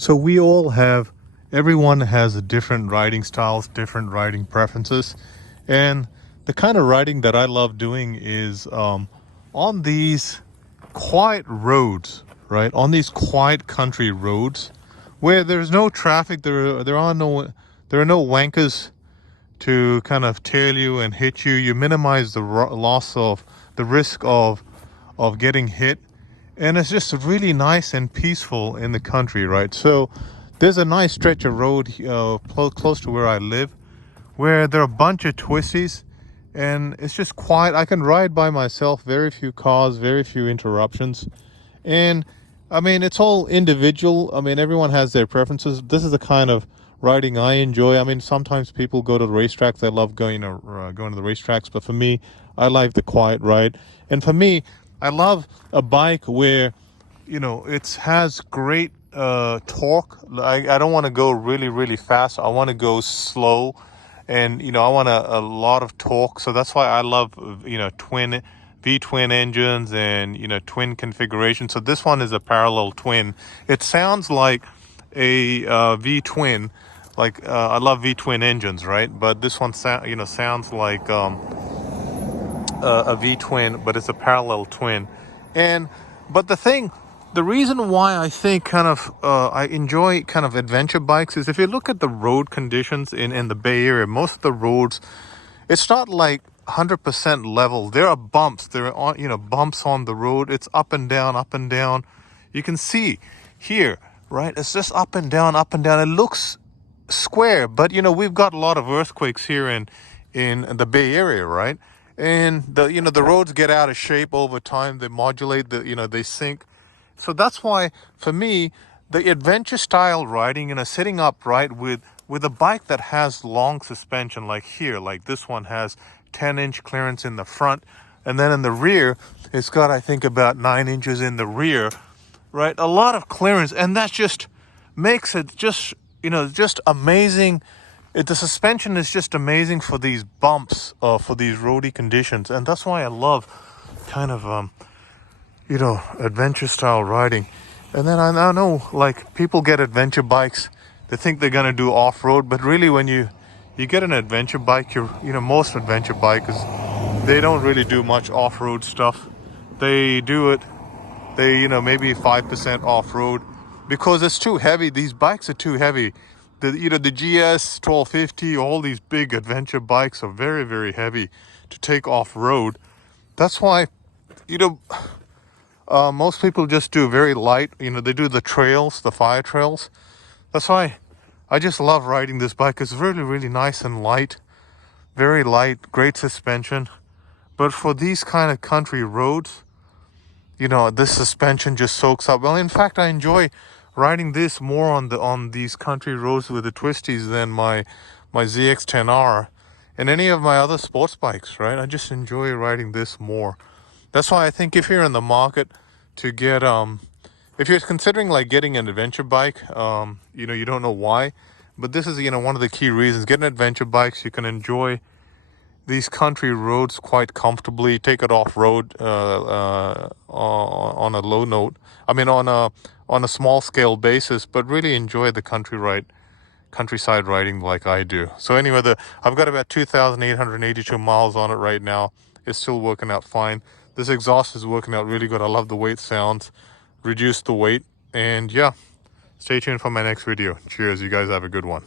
So everyone has different riding styles, different riding preferences. And the kind of riding that I love doing is on these quiet roads, right? On these quiet country roads where there's no traffic, there are no wankers to kind of tail you and hit you. You minimize the the risk of getting hit, and it's just really nice and peaceful in the country, right? So there's a nice stretch of road close to where I live, where there are a bunch of twisties, and it's just quiet. I can ride by myself, very few cars, very few interruptions. And I mean, it's all individual. I mean, everyone has their preferences. This is the kind of riding I enjoy. I mean, sometimes people go to the racetracks. They love going to the racetracks, but for me, I like the quiet ride. And for me, I love a bike where, it has great torque. I don't want to go really, really fast. I want to go slow, and I want a lot of torque. So that's why I love twin V-twin engines and twin configuration. So this one is a parallel twin. It sounds like a V-twin. Like I love V-twin engines, right? But this one sounds like a V-twin, but it's a parallel twin. But the reason why I think I enjoy kind of adventure bikes is if you look at the road conditions in the Bay Area, most of the roads, it's not like 100% level. There are bumps. There are bumps on the road. It's up and down, up and down. You can see here, right? It's just up and down, up and down. It looks square, but we've got a lot of earthquakes here in the Bay Area, right? And the roads get out of shape over time. They modulate, they sink. So that's why, for me, the adventure style riding, sitting upright with a bike that has long suspension, like here, like this one has 10-inch clearance in the front, and then in the rear, it's got, I think, about 9 inches in the rear, right? A lot of clearance, and that just makes it just amazing. The suspension is just amazing for these bumps, for these roady conditions, and that's why I love kind of adventure style riding. And then I know, like, people get adventure bikes, they think they're gonna do off-road, but really when you get an adventure bike, most adventure bikers, they don't really do much off-road stuff. They do it, maybe 5% off-road, because it's too heavy. These bikes are too heavy. The GS 1250, all these big adventure bikes are very, very heavy to take off-road. That's why, most people just do very light. They do the trails, the fire trails. That's why I just love riding this bike. It's really, really nice and light, very light, great suspension. But for these kind of country roads, this suspension just soaks up. Well, in fact, I enjoy riding this more on these country roads with the twisties than my ZX Tenere and any of my other sports bikes, right? I just enjoy riding this more. That's why I think if you're in the market to get if you're considering like getting an adventure bike, you don't know why, but this is one of the key reasons. Get an adventure bike so you can enjoy these country roads quite comfortably. Take it off road on a low note. I mean on a small scale basis, but really enjoy the countryside riding like I do. So anyway, I've got about 2,882 miles on it right now. It's still working out fine. This exhaust is working out really good. I love the way it sounds. Reduce the weight, and yeah, stay tuned for my next video. Cheers. You guys have a good one.